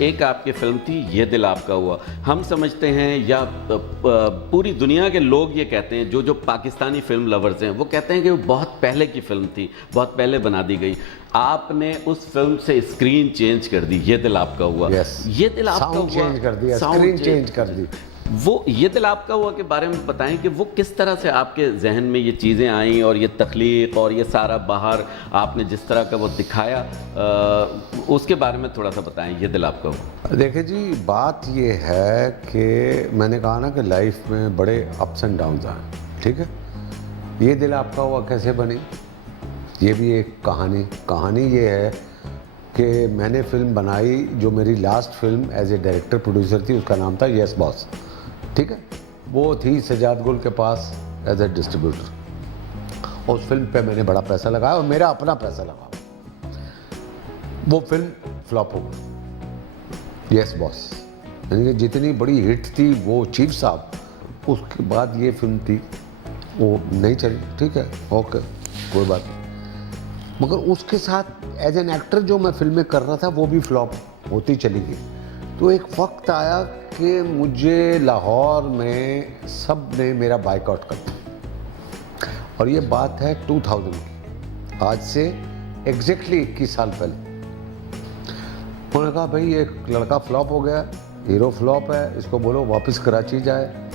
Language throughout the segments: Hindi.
एक आपकी फ़िल्म थी ये दिल आपका हुआ। हम समझते हैं या पूरी दुनिया के लोग ये कहते हैं, जो पाकिस्तानी फ़िल्म लवर्स हैं, वो कहते हैं कि वो बहुत पहले की फ़िल्म थी, बहुत पहले बना दी गई। आपने उस फ़िल्म से स्क्रीन चेंज कर दी, ये दिल आपका हुआ। यस, ये दिल आपका हुआ, साउंड चेंज कर दिया, साउंड स्क्रीन चेंज कर दी। वो ये दिल आपका हुआ के बारे में बताएं कि वो किस तरह से आपके जहन में ये चीज़ें आईं और ये तख्लीक और ये सारा बाहर आपने जिस तरह का वो दिखाया, उसके बारे में थोड़ा सा बताएं, ये दिल आपका हुआ। देखिए जी, बात ये है कि मैंने कहा ना कि लाइफ में बड़े अप्स एंड डाउन्स आए, ठीक है। ये दिल आपका हुआ कैसे बनी, ये भी एक कहानी ये है कि मैंने फ़िल्म बनाई, जो मेरी last film as a director producer थी, उसका नाम था यस बॉस, ठीक है। वो थी सजाद गुल के पास एज ए डिस्ट्रीब्यूटर। उस फिल्म पे मैंने बड़ा पैसा लगाया और मेरा अपना पैसा लगा। वो फिल्म फ्लॉप हो गई, यस बॉस, यानी कि जितनी बड़ी हिट थी वो चीफ साहब, उसके बाद ये फिल्म थी वो नहीं चली, ठीक है, ओके, कोई बात नहीं। मगर उसके साथ एज एन एक्टर जो मैं फिल्में कर रहा था वो भी फ्लॉप होती चली गई। तो एक वक्त आया कि मुझे लाहौर में सब ने मेरा बाइकआउट कर दिया, और ये बात है 2000 की, आज से एग्जैक्टली 21 साल पहले। उन्होंने कहा भाई एक लड़का फ्लॉप हो गया, हीरो फ्लॉप है, इसको बोलो वापस कराची जाए,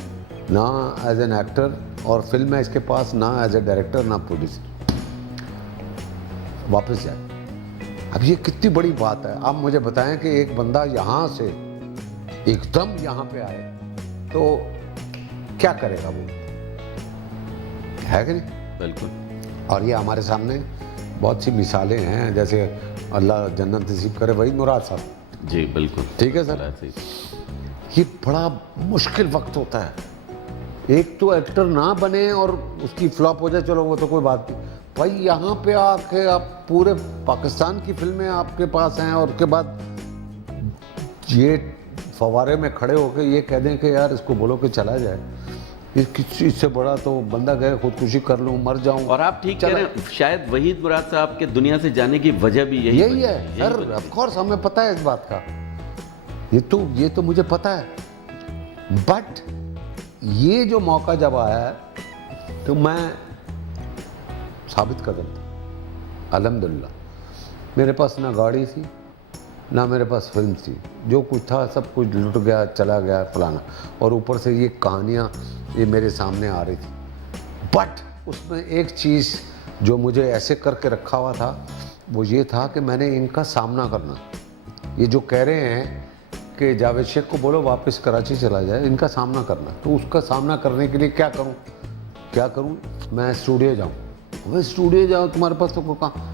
ना एज एन एक्टर और फिल्म है इसके पास, ना एज ए डायरेक्टर ना प्रोड्यूसर, वापस जाए। अब ये कितनी बड़ी बात है। आप मुझे बताएं कि एक बंदा यहाँ से एकदम यहाँ पे आए तो क्या करेगा वो, है कि नहीं? बिल्कुल। और ये हमारे सामने बहुत सी मिसालें हैं, जैसे अल्लाह जन्नत नसीब करे वही मुराद साहब। जी बिल्कुल, ठीक है सर। ये बड़ा मुश्किल वक्त होता है। एक तो एक्टर ना बने और उसकी फ्लॉप हो जाए, चलो वो तो कोई बात नहीं। भाई यहाँ पे आके आप पूरे पाकिस्तान की फिल्में आपके पास हैं, और उसके बाद ये फवारे में खड़े होकर ये कह दें कि यार इसको बोलो कि चला जाए, ये किसी से बड़ा तो बंदा गए खुदकुशी कर लूँ, मर जाऊँ। और आप ठीक कह रहे हैं, शायद वहीद मुराद साहब के दुनिया से जाने की वजह भी यही है सर। ऑफ कोर्स हमें पता है इस बात का, ये तो मुझे पता है। बट ये जो मौका जब आया तो मैं साबित कदम था, अल्हम्दुलिल्लाह। मेरे पास ना गाड़ी थी ना मेरे पास फिल्म थी, जो कुछ था सब कुछ लुट गया, चला गया फलाना, और ऊपर से ये कहानियाँ ये मेरे सामने आ रही थी। बट उसमें एक चीज़ जो मुझे ऐसे करके रखा हुआ था वो ये था कि मैंने इनका सामना करना। ये जो कह रहे हैं कि जावेद शेख को बोलो वापस कराची चला जाए, इनका सामना करना। तो उसका सामना करने के लिए क्या करूं? मैं स्टूडियो जाऊं। वह स्टूडियो जाओ, तुम्हारे पास तो कहाँ?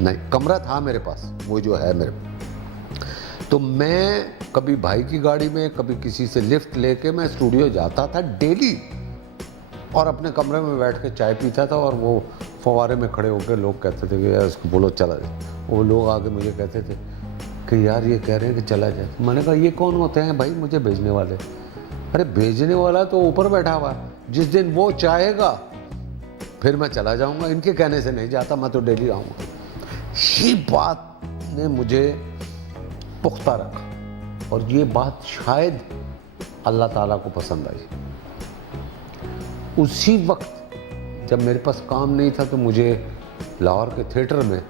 नहीं, कमरा था मेरे पास, वो जो है मेरे। तो मैं कभी भाई की गाड़ी में, कभी किसी से लिफ्ट लेके मैं स्टूडियो जाता था डेली, और अपने कमरे में बैठ के चाय पीता था, और वो फवारे में खड़े होकर लोग कहते थे कि यार इसको बोलो चला जाए। वो लोग आके मुझे कहते थे कि यार ये कह रहे हैं कि चला जाए। मैंने कहा ये कौन होते हैं भाई मुझे भेजने वाले? अरे भेजने वाला तो ऊपर बैठा हुआ है, जिस दिन वो चाहेगा फिर मैं चला जाऊंगा, इनके कहने से नहीं जाता, मैं तो डेली आऊँगा। ये बात ने मुझे पुख्ता रखा, और ये बात शायद अल्लाह ताला को पसंद आई। उसी वक्त जब मेरे पास काम नहीं था तो मुझे लाहौर के थिएटर में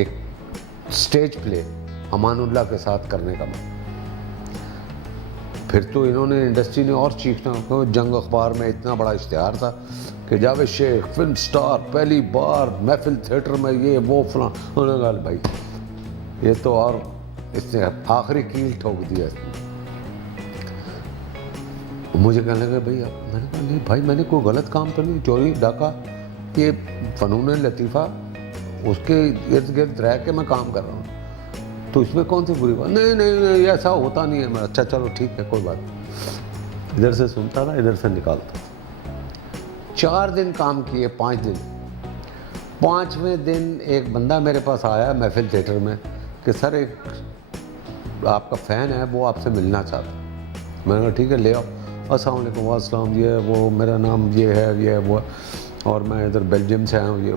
एक स्टेज प्ले अमानुल्लाह के साथ करने का मन। फिर तो इन्होंने, इंडस्ट्री ने और चीखना, जंग अखबार में इतना बड़ा इश्तिहार था कि जावेद शेख फिल्म स्टार पहली बार महफिल थिएटर में, ये वो फलां। उन्होंने कहा भाई ये तो, और इसने आखिरी कील ठोक दिया इसने। मुझे कहने लगे भैया, मैंने कहा नहीं भाई मैंने कोई गलत काम तो नहीं, चोरी डाका, ये फ़नून लतीफ़ा उसके इर्द गिर्द रह के मैं काम कर रहा हूँ, तो इसमें कौन सी बुरी बात? नहीं ऐसा होता नहीं है। मैं अच्छा चलो ठीक है कोई बात नहीं। इधर से सुनता था, इधर से निकालता। 4 दिन काम किए, 5 दिन। 5वें दिन एक बंदा मेरे पास आया महफिल थिएटर में कि सर एक आपका फ़ैन है, वो आपसे मिलना चाहता। मैंने कहा ठीक है ले आओ। अस्सलाम वालेकुम। वालेकुम, ये वो मेरा नाम ये है वो, और मैं इधर बेल्जियम से आया हूँ, ये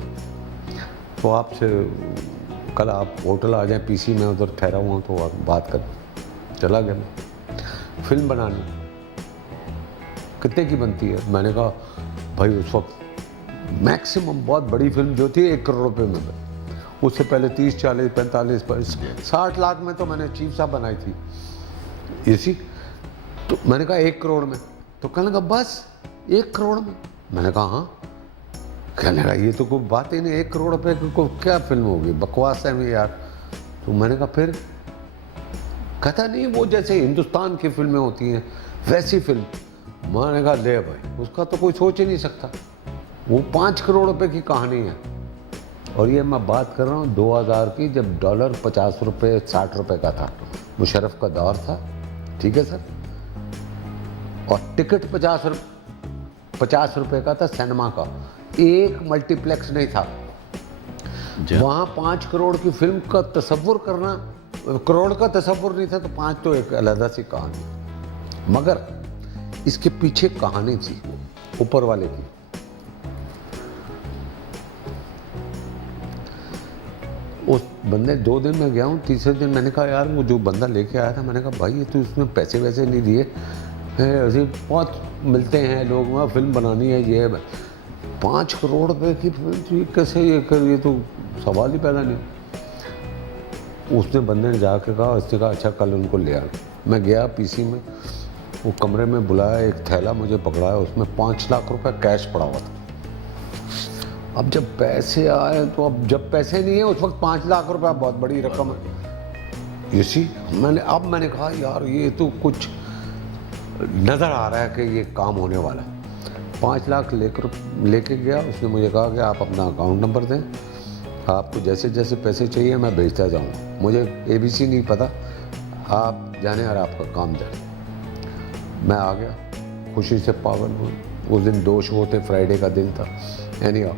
तो आपसे कल आप होटल आ जाएं, पीसी में उधर ठहरा हुआ हूँ तो आप बात कर। चला गया मैं। फिल्म बनानी कितने की बनती है? मैंने कहा भाई उस वक्त मैक्सिमम बहुत बड़ी फिल्म जो थी 1 करोड़ रुपए में बनी। उससे पहले 30, 40, 45, 60 लाख में तो मैंने चीफ साहब बनाई थी इसी। तो मैंने कहा 1 करोड़ में, तो कहने लगा बस 1 करोड़ में। मैंने कहा हाँ। कहने लगा ये तो कोई बात ही नहीं, 1 करोड़ रुपए की को क्या फिल्म होगी, बकवास है मैं यार। तो मैंने कहा फिर? कहता नहीं वो जैसे हिंदुस्तान की फिल्में होती हैं वैसी फिल्म। मैंने कहा ले भाई, उसका तो कोई सोच ही नहीं सकता, वो 5 करोड़ रुपए की कहानी है। और ये मैं बात कर रहा हूँ 2000 की, जब डॉलर 50 रुपये 60 रुपये का था, मुशर्रफ का दौर था, ठीक है सर। और टिकट 50 रुपये का था सिनेमा का, एक मल्टीप्लेक्स नहीं था वहाँ। 5 करोड़ की फिल्म का तसव्वुर करना, करोड़ का तसव्वुर नहीं था, तो 5 तो एक अलग सी कहानी। मगर इसके पीछे कहानी थी ऊपर वाले की। उस बंदे 2 दिन में गया हूँ, तीसरे दिन मैंने कहा यार वो जो बंदा लेके आया था, मैंने कहा भाई ये तो इसमें पैसे वैसे नहीं दिए, ऐसे बहुत मिलते हैं लोग, वहाँ फिल्म बनानी है ये है। 5 करोड़ रुपए की फिल्म कैसे ये कर, ये तो सवाल ही पैदा नहीं। उसने बंदे ने जाके कहा, उसने कहा अच्छा कल उनको ले आ। मैं गया पीसी में, वो कमरे में बुलाया, एक थैला मुझे पकड़ाया, उसमें 5 लाख रुपए कैश पड़ा हुआ था। अब जब पैसे आए तो अब जब पैसे नहीं है उस वक्त 5 लाख रुपए बहुत बड़ी रकम है इसी। मैंने कहा यार ये तो कुछ नज़र आ रहा है कि ये काम होने वाला। 5 लाख लेके गया। उसने मुझे कहा कि आप अपना अकाउंट नंबर दें, आपको जैसे जैसे पैसे चाहिए मैं भेजता जाऊँगा, मुझे ABC नहीं पता, आप जाने और आपका काम जाने। मैं आ गया, खुशी से पागल हूँ। उस दिन 2 शो थे, फ्राइडे का दिन था। एनीहाउ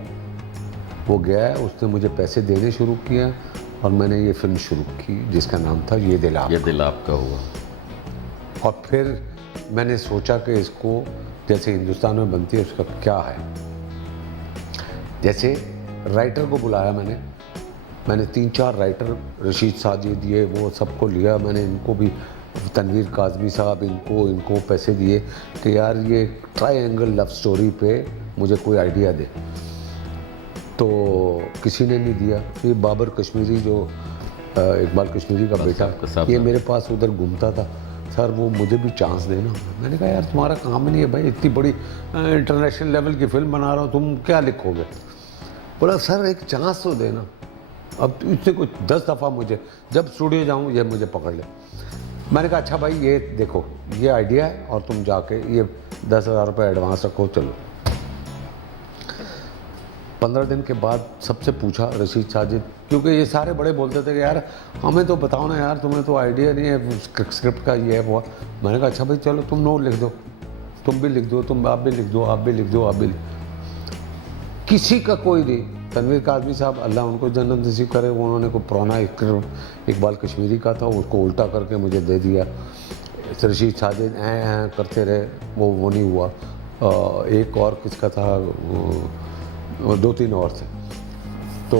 वो गया, उसने मुझे पैसे देने शुरू किया और मैंने ये फिल्म शुरू की जिसका नाम था ये दिल आपका हुआ। और फिर मैंने सोचा कि इसको जैसे हिंदुस्तान में बनती है उसका क्या है। जैसे राइटर को बुलाया मैंने 3-4 राइटर, रशीद साजिद ये वो सबको लिया मैंने, इनको भी, तनवीर काज़मी साहब, इनको पैसे दिए कि यार ये ट्रायंगल लव स्टोरी पे मुझे कोई आइडिया दे। तो किसी ने नहीं दिया। ये बाबर कश्मीरी जो इकबाल कश्मीरी का बेटा, ये मेरे पास उधर घूमता था, सर वो मुझे भी चांस देना। मैंने कहा यार तुम्हारा काम ही नहीं है भाई, इतनी बड़ी इंटरनेशनल लेवल की फिल्म बना रहा हूँ, तुम क्या लिखोगे? बोला सर एक चांस तो देना। अब इससे कुछ 10 दफ़ा मुझे जब स्टूडियो जाऊँ ये मुझे पकड़ ले। मैंने कहा अच्छा भाई ये देखो ये आइडिया है और तुम जाके ये 10,000 रुपये एडवांस रखो, चलो। 15 दिन के बाद सबसे पूछा रशीद साजिद, क्योंकि ये सारे बड़े बोलते थे कि यार हमें तो बताओ ना यार, तुम्हें तो आइडिया नहीं है स्क्रिप्ट का, ये है वो। मैंने कहा अच्छा भाई चलो तुम नोट लिख दो, तुम भी लिख दो, आप भी लिख दो, आप भी लिख दो, आप भी किसी का कोई नहीं। तनवीर काज़मी साहब अल्लाह उनको जन्नत नसीब करे, उन्होंने को पुराना इकबाल कश्मीरी का था उसको उल्टा करके मुझे दे दिया। रशीद साजिद ऐ करते रहे, वो नहीं हुआ। एक और किसका था, 2-3 और थे। तो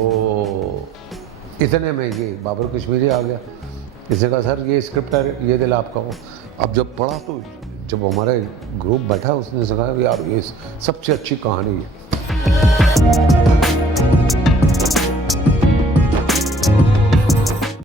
इतने में ये बाबर कश्मीरी आ गया। इसने कहा सर ये स्क्रिप्ट है, ये दिल आपका हो। अब जब पढ़ा तो जब हमारे ग्रुप बैठा उसने कहा यार ये सबसे अच्छी कहानी है।